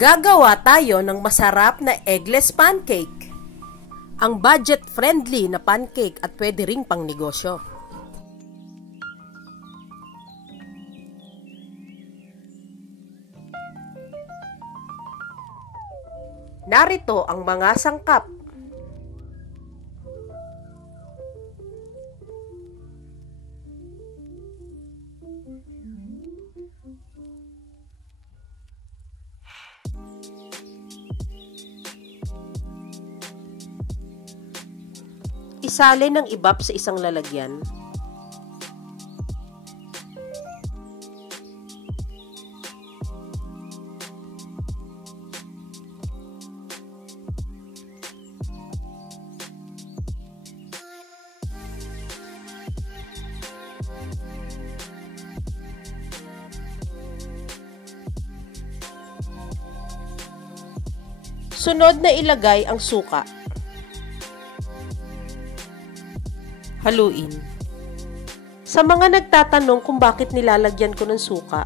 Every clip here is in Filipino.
Gagawa tayo ng masarap na eggless pancake. Ang budget-friendly na pancake at pwede ring pang negosyo. Narito ang mga sangkap. Isali ng ibap sa isang lalagyan. Sunod na ilagay ang suka. Haluin. Sa mga nagtatanong kung bakit nilalagyan ko ng suka,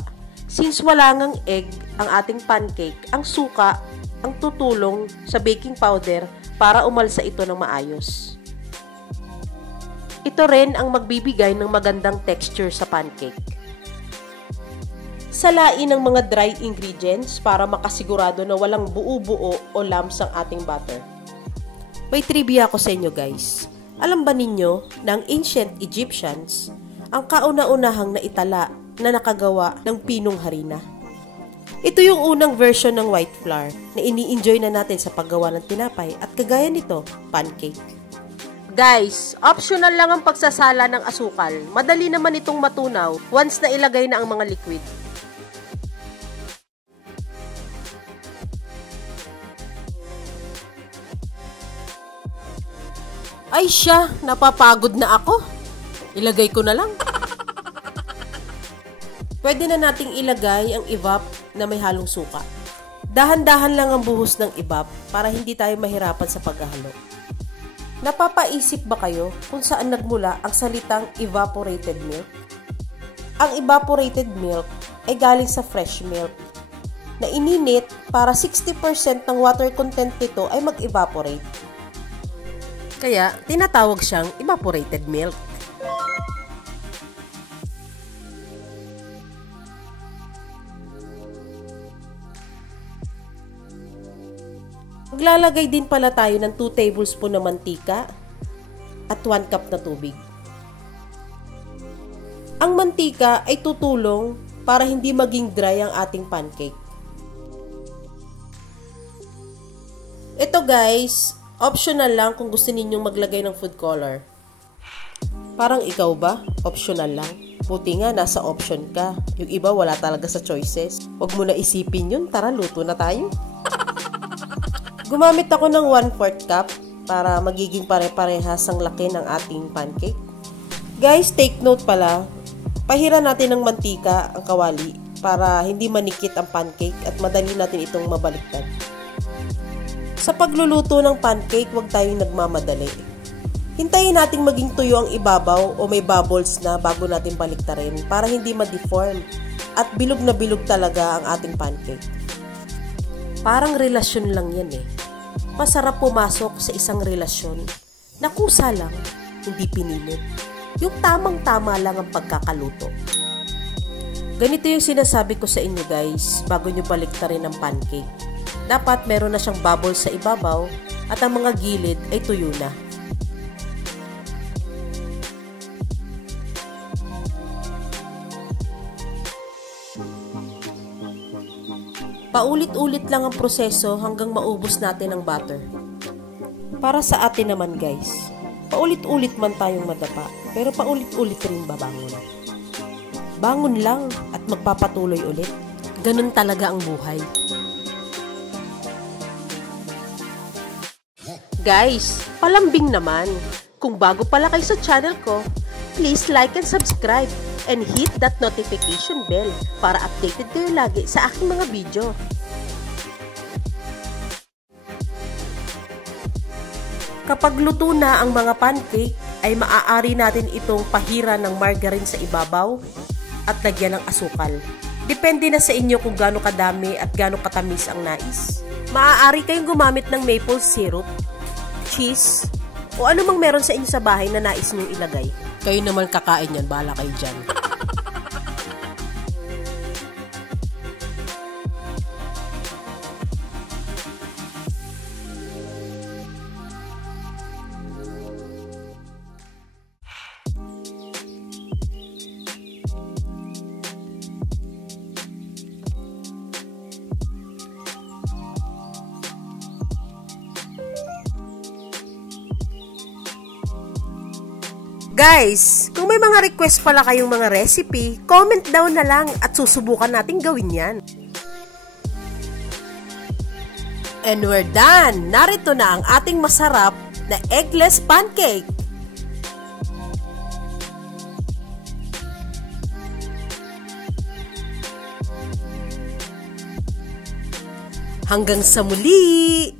since wala ngang egg ang ating pancake, ang suka ang tutulong sa baking powder para umalsa ito ng maayos. Ito rin ang magbibigay ng magandang texture sa pancake. Salain ang mga dry ingredients para makasigurado na walang buo-buo o lumps ang ating butter. May trivia ako sa inyo guys. Alam ba ninyo na ang ancient Egyptians ang kauna-unahang naitala na nakagawa ng pinong harina? Ito yung unang version ng white flour na ini-enjoy na natin sa paggawa ng tinapay at kagaya nito, pancake. Guys, optional lang ang pagsasala ng asukal. Madali naman itong matunaw once na ilagay na ang mga liquid. Ay siya, napapagod na ako. Ilagay ko na lang. Pwede na nating ilagay ang evap na may halong suka. Dahan-dahan lang ang buhos ng evap para hindi tayo mahirapan sa paghahalo. Napapaisip ba kayo kung saan nagmula ang salitang evaporated milk? Ang evaporated milk ay galing sa fresh milk na ininit para 60% ng water content nito ay mag-evaporate. Kaya, tinatawag siyang evaporated milk. Maglalagay din pala tayo ng 2 tablespoon na mantika at 1 cup na tubig. Ang mantika ay tutulong para hindi maging dry ang ating pancake. Ito guys, optional lang kung gusto ninyong maglagay ng food color. Parang ikaw ba? Optional lang. Buti nga, nasa option ka. Yung iba wala talaga sa choices. Huwag mo na isipin yun. Tara, luto na tayo. Gumamit ako ng 1/4 cup para magiging pare-parehas ang laki ng ating pancake. Guys, take note pala. Pahiran natin ng mantika ang kawali para hindi manikit ang pancake at madali natin itong mabaliktad. Sa pagluluto ng pancake, huwag tayong nagmamadali. Hintayin nating maging tuyo ang ibabaw o may bubbles na bago natin baliktarin para hindi ma-deform at bilog na bilog talaga ang ating pancake. Parang relasyon lang yan eh. Masarap pumasok sa isang relasyon na kusa lang, hindi pinilit. Yung tamang-tama lang ang pagkakaluto. Ganito yung sinasabi ko sa inyo guys bago nyo baliktarin ang pancake. Dapat meron na siyang bubbles sa ibabaw at ang mga gilid ay tuyo na. Paulit-ulit lang ang proseso hanggang maubos natin ang butter. Para sa atin naman guys, paulit-ulit man tayong madapa, pero paulit-ulit rin babangon. Bangon lang at magpapatuloy ulit. Ganun talaga ang buhay. Guys, palambing naman. Kung bago pala kayo sa channel ko, please like and subscribe and hit that notification bell para updated kayo lagi sa aking mga video. Kapag luto na ang mga pancake, ay maaari natin itong pahiran ng margarine sa ibabaw at lagyan ng asukal. Depende na sa inyo kung gaano kadami at gaano katamis ang nais. Maaari kayong gumamit ng maple syrup, cheese, o ano mang meron sa inyo sa bahay na nais niyong ilagay. Kayo naman kakain yan, bahala kayo dyan. Guys, kung may mga request pala kayong mga recipe, comment down na lang at susubukan natin gawin yan. And we're done! Narito na ang ating masarap na eggless pancake. Hanggang sa muli!